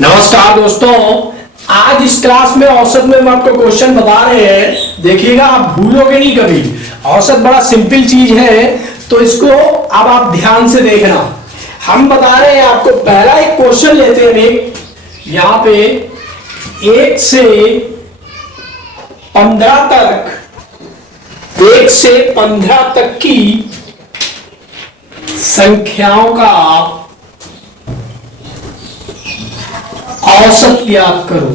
नमस्कार दोस्तों, आज इस क्लास में औसत में हम आपको क्वेश्चन बता रहे हैं। देखिएगा, आप भूलोगे नहीं कभी। औसत बड़ा सिंपल चीज है, तो इसको अब आप ध्यान से देखना। हम बता रहे हैं आपको, पहला एक क्वेश्चन लेते हैं। एक यहां पे 1 से 15 तक, 1 से 15 तक की संख्याओं का औसत ज्ञात करो।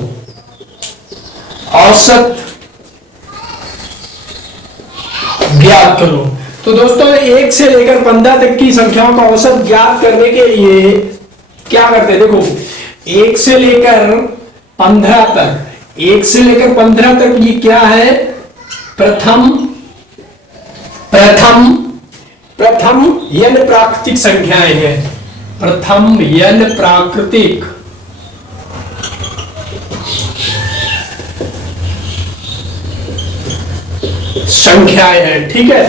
औसत ज्ञात करो। तो दोस्तों, 1 से लेकर 15 तक की संख्याओं का औसत ज्ञात करने के लिए क्या करते हैं? देखो, 1 से लेकर 15 तक, 1 से लेकर 15 तक ये क्या है? प्रथम n प्राकृतिक संख्याएं हैं। प्रथम n प्राकृतिक संख्याएं हैं। ठीक है,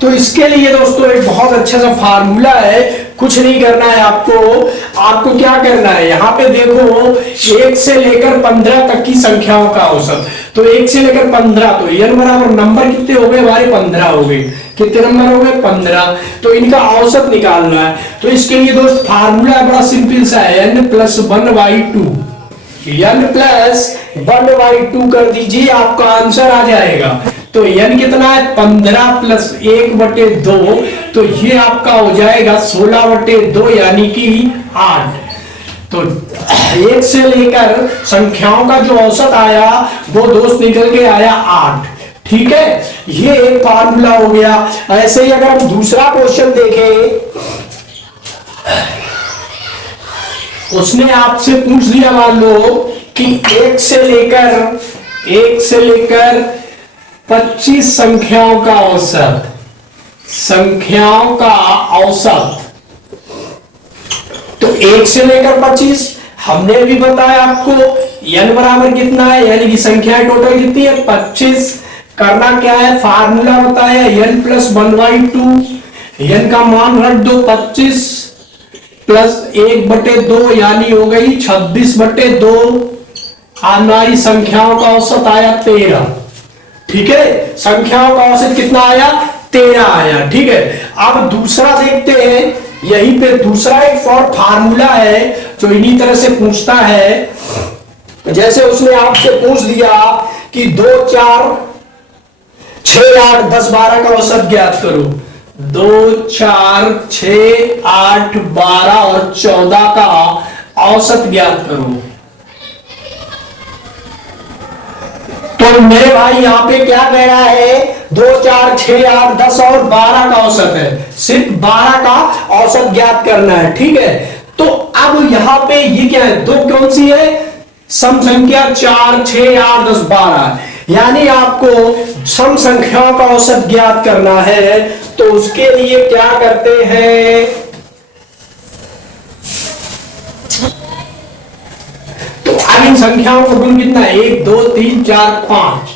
तो इसके लिए दोस्तों एक बहुत अच्छा सा फार्मूला है। कुछ नहीं करना है आपको क्या करना है? यहाँ पे देखो, 1 से लेकर 15 तक की संख्याओं का औसत। तो 1 से लेकर 15, तो n बराबर नंबर कितने हो गए हमारे? 15 हो गए। कितने नंबर हो गए? 15। तो इनका औसत निकालना है। तो इसके लिए दोस्त फार्मूला बड़ा सिंपल सा है, n + 1/2। n + 1/2 कर दीजिए, आपका आंसर आ जाएगा। तो n कितना है? 15 + 1/2। तो ये आपका हो जाएगा 16/2, यानी कि 8। तो 1 से लेकर संख्याओं का जो औसत आया वो दोस्त निकल के आया 8। ठीक है, ये एक फार्मूला हो गया। ऐसे ही अगर हम दूसरा क्वेश्चन देखें, उसने आपसे पूछ दिया, मान लो कि 1 से लेकर 25 संख्याओं का औसत। तो 1 से लेकर 25 हमने भी बताया आपको n बराबर कितना है, यानी कि संख्याएं टोटल कितनी है? 25। करना क्या है? फार्मूला बताया, n + 1/2। n का मान रख दो 25 + 1/2, यानी हो गई 26/2। हमारी संख्याओं का औसत आया 13। ठीक है, संख्याओं का औसत कितना आया? 13 आया। ठीक है, अब दूसरा देखते हैं। यहीं पे दूसरा एक और फार्मूला है जो इन्हीं तरह से पूछता है। जैसे उसने आपसे पूछ दिया कि 2, 4, 6, 8, 10, 12 का औसत ज्ञात करो। 2, 4, 6, 8, 12 और 14 का औसत ज्ञात करो। तो मेरे भाई यहाँ पे क्या कह रहा है? 2, 4, 6, 8, 10 और 12 का औसत है। सिर्फ 12 का औसत ज्ञात करना है। ठीक है, तो अब यहाँ पे ये क्या है? 2 कौन सी है? सम संख्या 4, 6, 8, 10, 12। यानी आपको सम संख्याओं का औसत ज्ञात करना है। तो उसके लिए क्या करते हैं? तो अब इन संख्याओं का गुण कितना है? 1, 2, 3, 4, 5,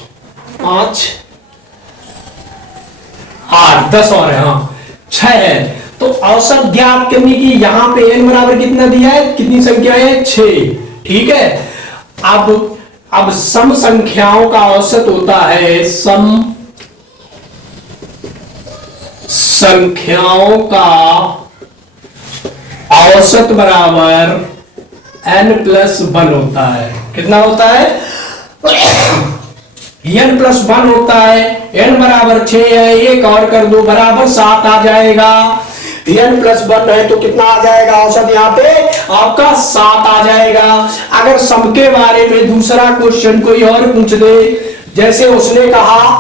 8, 10 और है, हाँ 6 है। तो औसत ज्ञात करने की यहां पे n बराबर कितना दिया है? कितनी संख्या है? 6। ठीक है, अब सम संख्याओं का औसत होता है, सम संख्याओं का औसत बराबर n + 1 होता है। कितना होता है? n + 1 होता है। n बराबर 6 है, एक और कर दो, बराबर 7 आ जाएगा। n + 1 है तो कितना आ जाएगा औसत? यहाँ पे आपका 7 आ जाएगा। अगर सम के बारे में दूसरा क्वेश्चन कोई और पूछ दे, जैसे उसने कहा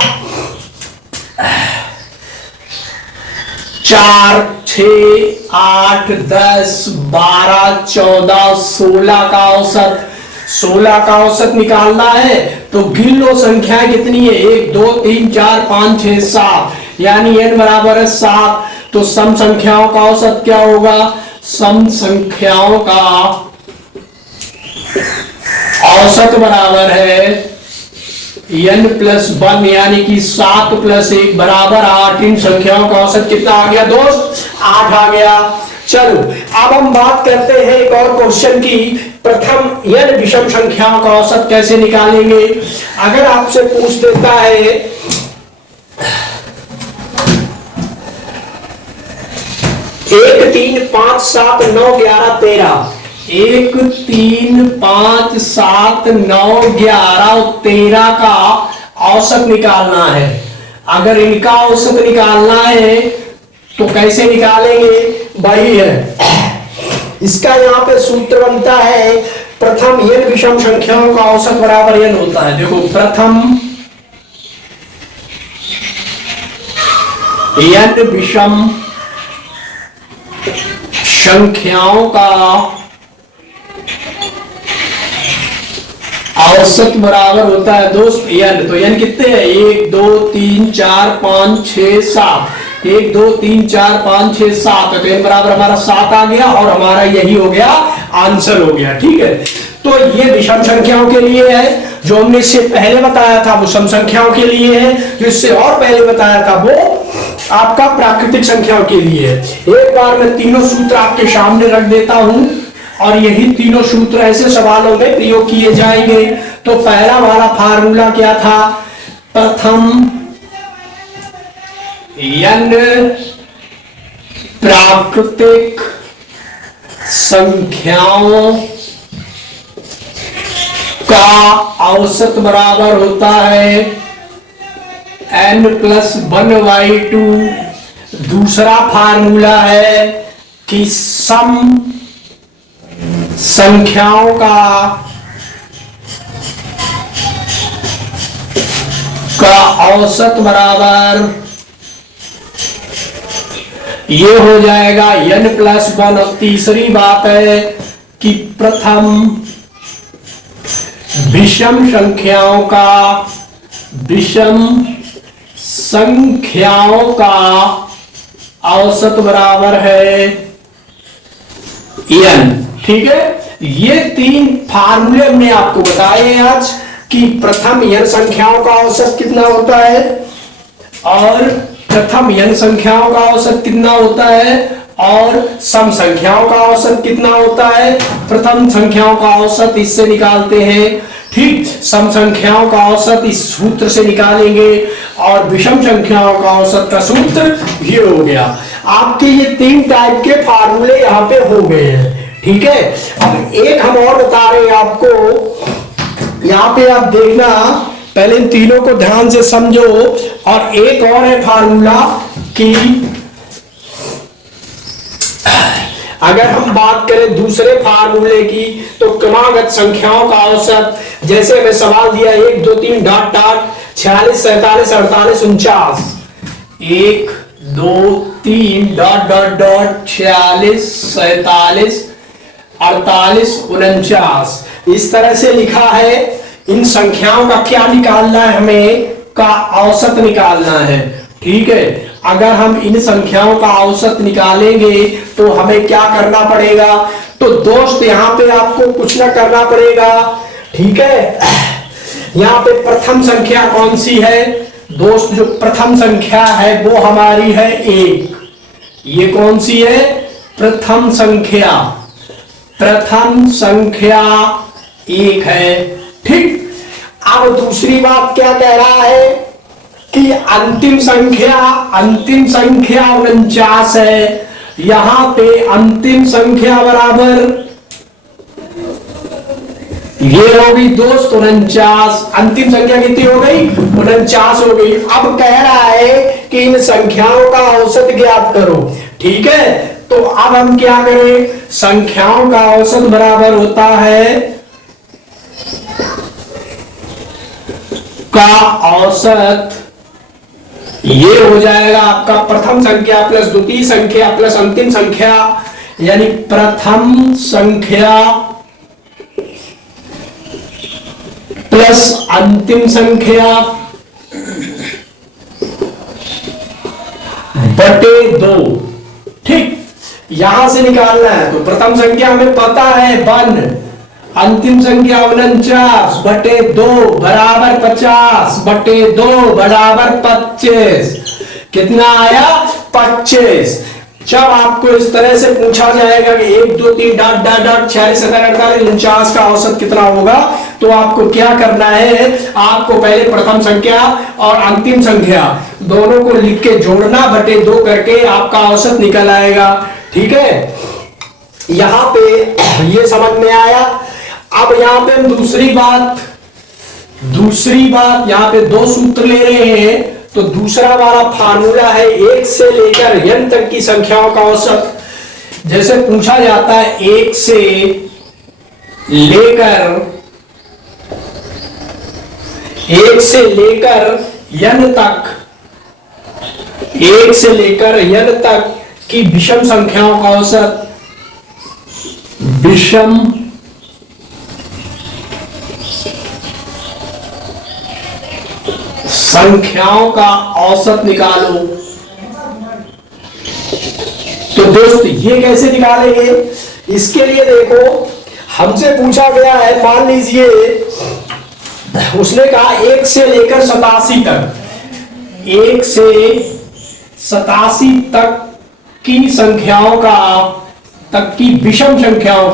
4, 6, 8, 10, 12, 14, 16 का औसत। 16 का औसत निकालना है तो गिन लो संख्याएं कितनी है? 1, 2, 3, 4, 5, 6, 7, यानी n बराबर है 7। तो सम संख्याओं का औसत क्या होगा? सम संख्याओं का औसत बराबर है n + 1, यानी कि 7 + 1 बराबर 8। इन संख्याओं का औसत कितना आ गया दोस्त? 8 आ गया। चलो अब हम बात करते हैं एक और क्वेश्चन की। प्रथम n विषम संख्याओं का औसत कैसे निकालेंगे। अगर आपसे पूछ देता है 1 3 5 7 9 11 13, 1 3 5 7 9 11 13 का औसत निकालना है। अगर इनका औसत निकालना है तो कैसे निकालेंगे भाई है, इसका यहां पे सूत्र बनता है प्रथम n विषम संख्याओं का औसत बराबर n होता है। देखो प्रथम n विषम संख्याओं का औसत बराबर होता है दोस्त n। तो n कितने हैं 1 2 3 4 5 6 7, 1 2 3 4 5 6 7 है। तो n बराबर हमारा 7 आ गया और हमारा यही हो गया आंसर हो गया। ठीक है, तो ये विषम संख्याओं के लिए है, जो हमने इससे पहले बताया था वो सम संख्याओं के लिए है, जो इससे और पहले बताया था वो आपका प्राकृतिक संख्याओं के लिए है। एक बार मैं तीनों सूत्र आपके सामने रख देता हूं और यही तीनों सूत्र ऐसे सवालों में प्रयोग किए जाएंगे। तो पहला वाला फार्मूला क्या था, प्रथम n प्राकृतिक संख्याओं का औसत बराबर होता है n+1/2। दूसरा फार्मूला है कि सम संख्याओं का औसत बराबर ये हो जाएगा n+1। और तीसरी बात है कि प्रथम विषम संख्याओं का औसत बराबर है n। ठीक है, ये तीन फार्मूले हमने आपको बताए आज कि प्रथम n संख्याओं का औसत कितना होता है और प्रथम n संख्याओं का औसत कितना होता है और सम संख्याओं का औसत कितना होता है। प्रथम संख्याओं का औसत इससे निकालते हैं, ठीक, सम संख्याओं का औसत इस सूत्र से निकालेंगे और विषम संख्याओं का औसत का सूत्र ये हो गया। आपके ये तीन टाइप के फार्मूले यहाँ पे हो गए हैं। ठीक है, अब एक हम और बता रहे हैं आपको, यहाँ पे आप देखना, पहले इन तीनों को ध्यान से समझो। और एक और है फार्मूला कि अगर हम बात करें दूसरे फार्मूले की तो क्रमागत संख्याओं का औसत, जैसे हमें सवाल दिया 1 2 3 dot dot 46 47 48 49, 1 2 3 dot dot dot 46 47 48 49, इस तरह से लिखा है। इन संख्याओं का क्या निकालना है, हमें का औसत निकालना है। ठीक है, अगर हम इन संख्याओं का औसत निकालेंगे तो हमें क्या करना पड़ेगा, तो दोस्त यहाँ पे आपको कुछ ना करना पड़ेगा। ठीक है, यहाँ पे प्रथम संख्या कौन सी है दोस्त, जो प्रथम संख्या है वो हमारी है 1। ये कौन सी है, प्रथम संख्या 1 है। ठीक, अब दूसरी बात क्या कह रहा है कि अंतिम संख्या 49 है। यहां पे अंतिम संख्या बराबर ये होगी दोस्त 49। अंतिम संख्या कितनी हो गई, 49 हो गई। अब कह रहा है कि इन संख्याओं का औसत ज्ञात करो। ठीक है, तो अब हम क्या करें, संख्याओं का औसत बराबर होता है का औसत, ये हो जाएगा आपका प्रथम संख्या प्लस द्वितीय संख्या प्लस अंतिम संख्या, यानी प्रथम संख्या प्लस अंतिम संख्या बटे 2। ठीक, यहां से निकालना है तो प्रथम संख्या हमें पता है 1, अंतिम संख्या 49 बटे 2 बराबर 50 बटे 2 बराबर 25। कितना आया 25। जब आपको इस तरह से पूछा जाएगा कि 1 2 3 डॉट डॉट डॉट 46 47 48 49 का औसत कितना होगा, तो आपको क्या करना है, आपको पहले प्रथम संख्या और अंतिम संख्या दोनों को लिख के जोड़ना, बटे 2 करके आपका औसत निकल आएगा। ठीक है, यहां पे ये समझ में आया। अब यहां पे हम दूसरी बात यहां पे 2 सूत्र ले रहे हैं। तो दूसरा वाला फार्मूला है 1 से लेकर n तक की संख्याओं का औसत। जैसे पूछा जाता है 1 से लेकर n तक, 1 से लेकर n तक की विषम संख्याओं का औसत, विषम संख्याओं का औसत निकालो। तो दोस्त ये कैसे निकालेंगे, इसके लिए देखो हमसे पूछा गया है, मान लीजिए उसने कहा 1 से लेकर 87 तक, 1 से 87 तक की संख्याओं का, तक की विषम संख्याओं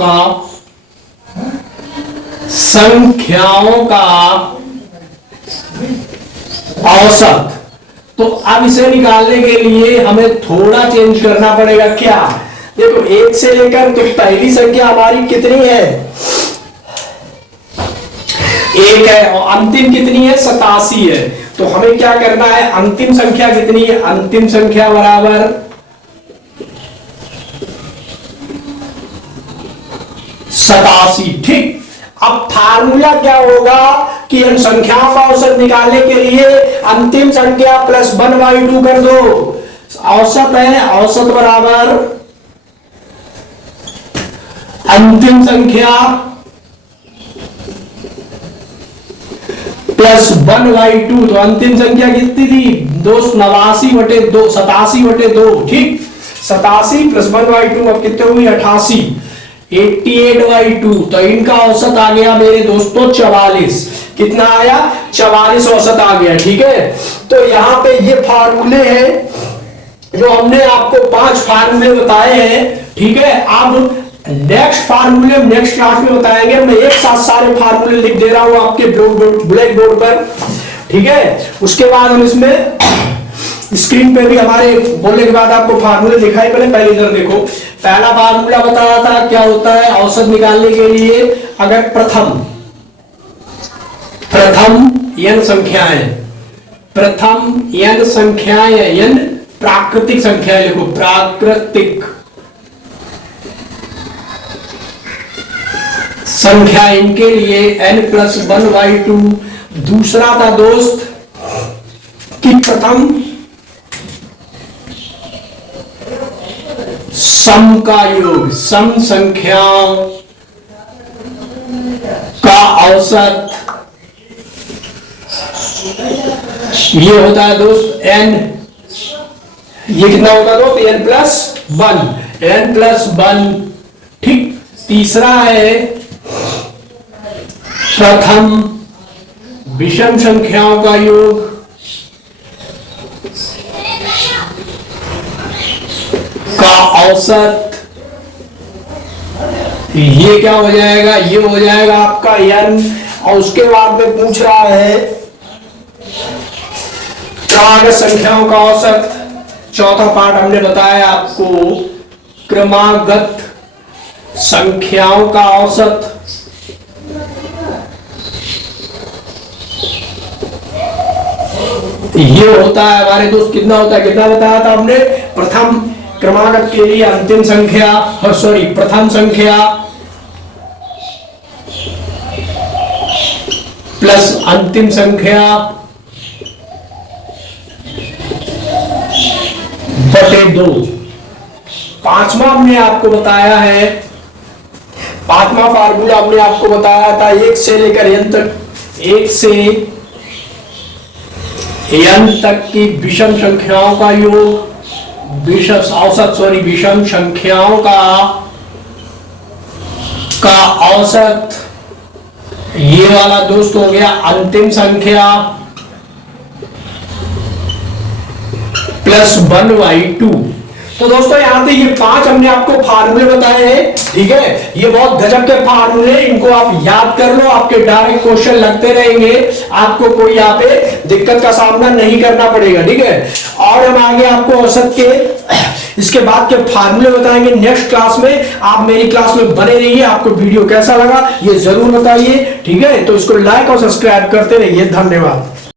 का औसत। तो अब इसे निकालने के लिए हमें थोड़ा चेंज करना पड़ेगा। क्या, देखो 1 से लेकर, तो पहली संख्या हमारी कितनी है, 1 है, और अंतिम कितनी है, 87 है। तो हमें क्या करना है, अंतिम संख्या कितनी है, अंतिम संख्या बराबर 87। ठीक, अब फार्मूला क्या होगा कि इन संख्याओं का औसत निकालने के लिए अंतिम संख्या प्लस 1/2 कर दो। औसत है, औसत बराबर अंतिम संख्या प्लस 1/2। तो अंतिम संख्या कितनी थी दोस्त, 89/2, 87/2। ठीक, 87 प्लस 1/2 अब कितने हुई, 88, 88/2। तो इनका औसत आ गया मेरे दोस्तों 44। कितना आया, 44 औसत आ गया। ठीक है, तो यहां पे ये फार्मूले हैं जो हमने आपको 5 फार्मूले बताए हैं। ठीक है, अब नेक्स्ट फार्मूले नेक्स्ट क्लास में बताएंगे। मैं एक साथ सारे फार्मूले लिख दे रहा हूं आपके ब्लैक बोर्ड पर। ठीक है, उसके बाद हम इसमें स्क्रीन पे भी हमारे बोलने के बाद आपको फार्मूले दिखाई पहले इधर देखो। पहला फार्मूला बताया था क्या होता है औसत निकालने के लिए, अगर प्रथम n संख्याएं, प्रथम n संख्याएं, n प्राकृतिक संख्याएं लिखो, प्राकृतिक संख्या, इनके लिए n प्लस 1/2। दूसरा था दोस्त कि प्रथम सम का योग, सम संख्याओं का औसत, ये होता है दोस्त n, ये कितना होता है दोस्त, n प्लस 1। ठीक, तीसरा है प्रथम विषम संख्याओं का योग का औसत, ये क्या हो जाएगा, ये हो जाएगा आपका n। और उसके बाद में पूछ रहा है क्रमागत संख्याओं का औसत। चौथा पार्ट हमने बताया आपको क्रमागत संख्याओं का औसत। ये होता है हमारे दोस्त, कितना होता है, कितना बताया था हमने, प्रथम क्रमागत के लिए अंतिम संख्या, प्रथम संख्या प्लस अंतिम संख्या बटे 2। पांचवा हमने आपको बताया है, पांचवा फार्मूला हमने आपको बताया था 1 से लेकर n तक, 1 से n तक की विषम संख्याओं का योग, विषम संख्याओं का औसत। ये वाला दोस्त हो गया अंतिम संख्या प्लस 1/2। तो दोस्तों यहाँ पे ये 5 हमने आपको फार्मूले बताए हैं, ठीक है। ये बहुत गजब के फार्मूले, इनको आप याद कर लो, आपके डायरेक्ट क्वेश्चन लगते रहेंगे, आपको कोई यहाँ पे दिक्कत का सामना नहीं करना पड़ेगा, ठीक है। और हम आगे आपको औसत के इसके बाद के फार्मूले बताएंगे नेक्स्ट क्लास में। आप मेरी क्लास में बने रहिए। आपको वीडियो कैसा लगा ये जरूर बताइए, ठीक है। तो इसको लाइक और सब्सक्राइब करते रहिए। धन्यवाद।